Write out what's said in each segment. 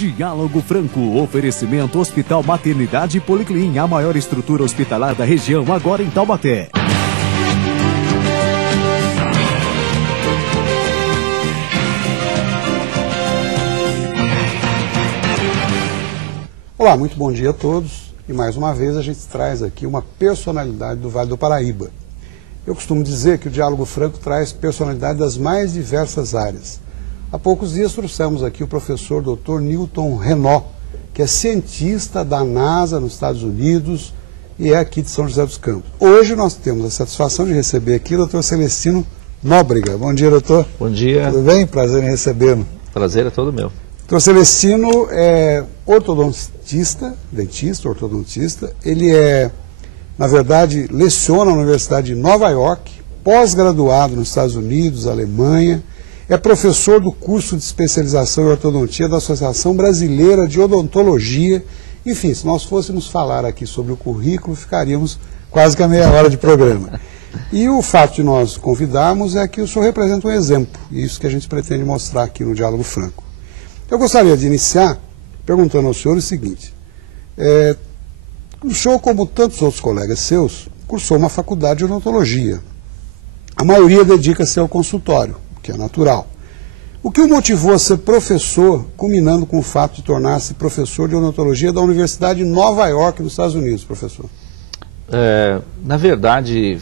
Diálogo Franco, oferecimento Hospital Maternidade e Policlin, a maior estrutura hospitalar da região, agora em Taubaté. Olá, muito bom dia a todos. E mais uma vez a gente traz aqui uma personalidade do Vale do Paraíba. Eu costumo dizer que o Diálogo Franco traz personalidade das mais diversas áreas. Há poucos dias trouxemos aqui o professor Dr. Newton Renaud, que é cientista da NASA nos Estados Unidos e é aqui de São José dos Campos. Hoje nós temos a satisfação de receber aqui o Dr. Celestino Nóbrega. Bom dia, doutor. Bom dia. Tudo bem? Prazer em recebê-lo. Prazer é todo meu. Dr. Celestino é ortodontista, dentista, ortodontista. Ele na verdade, leciona na Universidade de Nova York, pós-graduado nos Estados Unidos, Alemanha. É professor do curso de especialização em ortodontia da Associação Brasileira de Odontologia. Enfim, se nós fôssemos falar aqui sobre o currículo, ficaríamos quase que a meia hora de programa. E o fato de nós convidarmos é que o senhor representa um exemplo, e isso que a gente pretende mostrar aqui no Diálogo Franco. Eu gostaria de iniciar perguntando ao senhor o seguinte. O senhor, como tantos outros colegas seus, cursou uma faculdade de odontologia. A maioria dedica-se ao consultório, que é natural. O que o motivou a ser professor, culminando com o fato de tornar-se professor de odontologia da Universidade de Nova York, nos Estados Unidos, professor? Na verdade,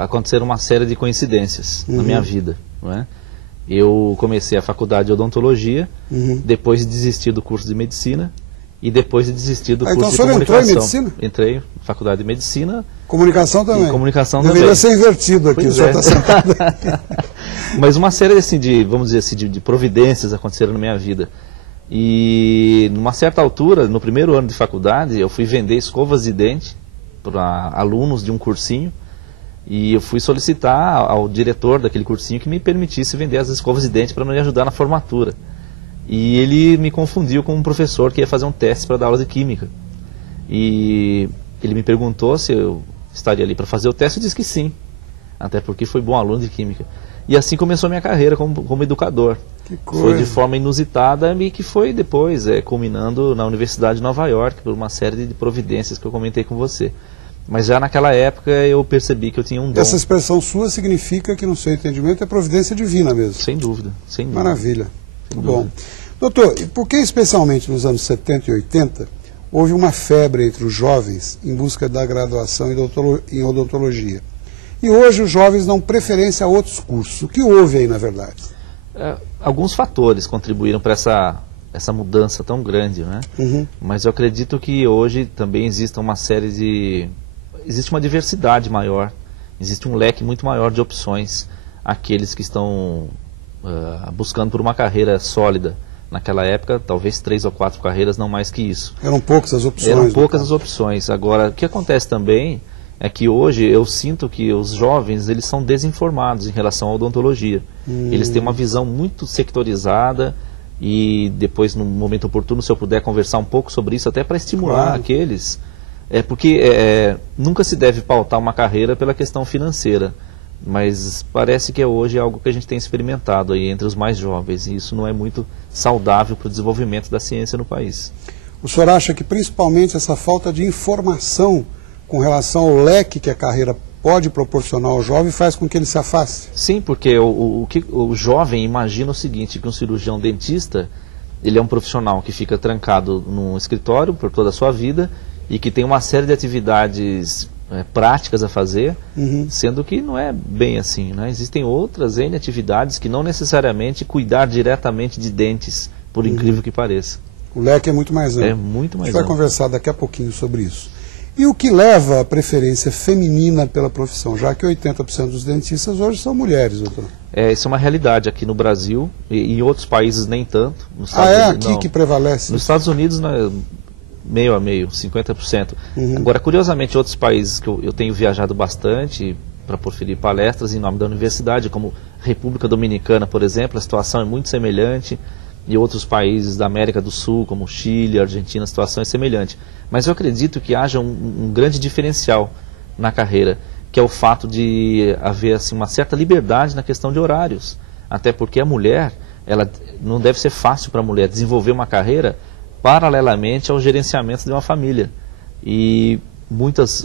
aconteceram uma série de coincidências na minha vida, não é? Eu comecei a faculdade de odontologia, depois de desistir do curso de medicina e depois de desistir do curso de comunicação. Então o senhor entrou em medicina? Entrei na faculdade de medicina. Comunicação também? Comunicação também. Deveria ser invertido aqui, o senhor está sentado. Mas uma série assim, vamos dizer assim, de providências aconteceram na minha vida. E numa certa altura, no primeiro ano de faculdade, eu fui vender escovas de dente para alunos de um cursinho. E eu fui solicitar ao diretor daquele cursinho que me permitisse vender as escovas de dente para me ajudar na formatura. E ele me confundiu com um professor que ia fazer um teste para dar aula de química. E ele me perguntou se eu estaria ali para fazer o teste, eu disse que sim, até porque fui bom aluno de química. E assim começou a minha carreira como educador. Que coisa. Foi de forma inusitada e que foi depois culminando na Universidade de Nova York por uma série de providências que eu comentei com você. Mas já naquela época eu percebi que eu tinha um dom. Essa expressão sua significa que, no seu entendimento, é providência divina mesmo. Sem dúvida, sem dúvida. Maravilha. Muito bom. Doutor, e por que especialmente nos anos 70 e 80 houve uma febre entre os jovens em busca da graduação em odontologia? E hoje os jovens dão preferência a outros cursos. O que houve aí, na verdade? Alguns fatores contribuíram para essa mudança tão grande, né? Mas eu acredito que hoje também existe uma diversidade maior, existe um leque muito maior de opções. Aqueles que estão buscando por uma carreira sólida. Naquela época, talvez 3 ou 4 carreiras, não mais que isso. Eram poucas as opções. Eram poucas as opções. Agora, o que acontece também é que hoje eu sinto que os jovens eles são desinformados em relação à odontologia. Eles têm uma visão muito sectorizada e depois, no momento oportuno, se eu puder conversar um pouco sobre isso, até para estimular aqueles... Porque nunca se deve pautar uma carreira pela questão financeira. Mas parece que hoje é algo que a gente tem experimentado aí entre os mais jovens, e isso não é muito saudável para o desenvolvimento da ciência no país. O senhor acha que principalmente essa falta de informação com relação ao leque que a carreira pode proporcionar ao jovem faz com que ele se afaste? Sim, porque o jovem imagina o seguinte, que um cirurgião dentista, ele é um profissional que fica trancado num escritório por toda a sua vida e que tem uma série de atividades práticas a fazer, sendo que não é bem assim, né? Existem outras N atividades que não necessariamente cuidar diretamente de dentes, por incrível que pareça. O leque é muito mais amplo. É muito mais amplo. A gente vai conversar daqui a pouquinho sobre isso. E o que leva à preferência feminina pela profissão, já que 80% dos dentistas hoje são mulheres, doutor? Isso é uma realidade aqui no Brasil e em outros países nem tanto. Aqui que prevalece? Nos Estados Unidos, né, meio a meio, 50%. Agora, curiosamente, outros países que eu tenho viajado bastante para proferir palestras em nome da universidade, como República Dominicana, por exemplo, a situação é muito semelhante, e outros países da América do Sul, como Chile, Argentina, a situação é semelhante. Mas eu acredito que haja um grande diferencial na carreira, que é o fato de haver assim, uma certa liberdade na questão de horários. Até porque a mulher, ela não deve ser fácil para a mulher desenvolver uma carreira paralelamente ao gerenciamento de uma família. E muitas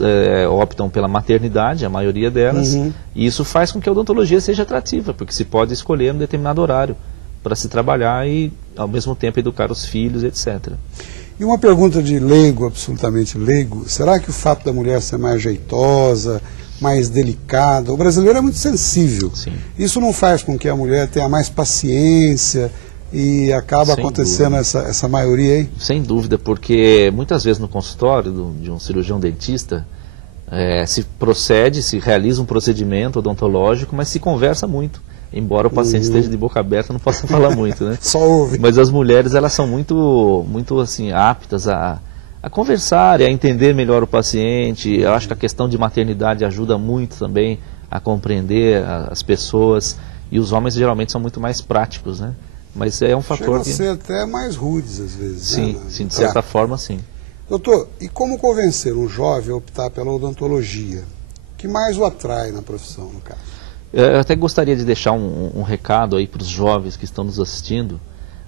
optam pela maternidade, a maioria delas, e isso faz com que a odontologia seja atrativa, porque se pode escolher um determinado horário para se trabalhar e, ao mesmo tempo, educar os filhos, etc. E uma pergunta de leigo, absolutamente leigo, será que o fato da mulher ser mais jeitosa, mais delicada, o brasileiro é muito sensível, Sim. Isso não faz com que a mulher tenha mais paciência e acaba Sem acontecendo essa maioria aí? Sem dúvida, porque muitas vezes no consultório de um cirurgião dentista, se realiza um procedimento odontológico, mas se conversa muito. Embora o paciente esteja de boca aberta, não possa falar muito, né? Só ouve. Mas as mulheres, elas são muito assim, aptas a conversar e a entender melhor o paciente. Eu acho que a questão de maternidade ajuda muito também a compreender as pessoas. E os homens geralmente são muito mais práticos, né? Mas é um fator Chega a ser até mais rudes às vezes. Sim, né? sim, de certa forma, sim. Doutor, e como convencer um jovem a optar pela odontologia? O que mais o atrai na profissão, no caso? Eu até gostaria de deixar um recado aí para os jovens que estão nos assistindo.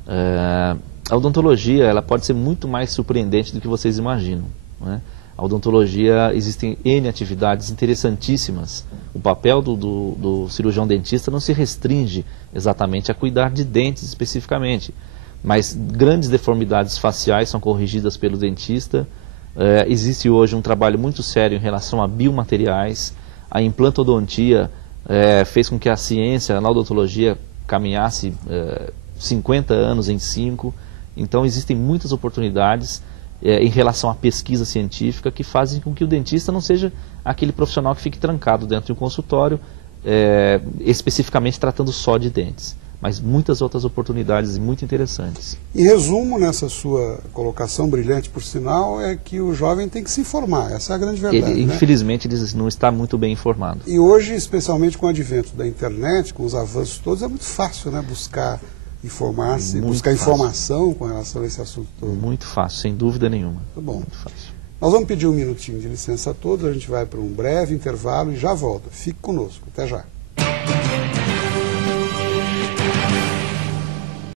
A odontologia, ela pode ser muito mais surpreendente do que vocês imaginam, né? A odontologia, existem N atividades interessantíssimas. O papel do cirurgião dentista não se restringe exatamente a cuidar de dentes especificamente, mas grandes deformidades faciais são corrigidas pelo dentista. Existe hoje um trabalho muito sério em relação a biomateriais. A implantodontia fez com que a ciência na odontologia caminhasse 50 anos em 5. Então existem muitas oportunidades em relação à pesquisa científica que fazem com que o dentista não seja aquele profissional que fique trancado dentro de um consultório, especificamente tratando só de dentes, mas muitas outras oportunidades muito interessantes. Em resumo, nessa sua colocação brilhante, por sinal, é que o jovem tem que se informar, essa é a grande verdade. Infelizmente, ele não está muito bem informado. E hoje, especialmente com o advento da internet, com os avanços todos, é muito fácil, né, buscar informar-se, buscar informação com relação a esse assunto todo. Muito fácil, sem dúvida nenhuma. Tá bom. Muito fácil. Nós vamos pedir um minutinho de licença a todos, a gente vai para um breve intervalo e já volta. Fique conosco. Até já.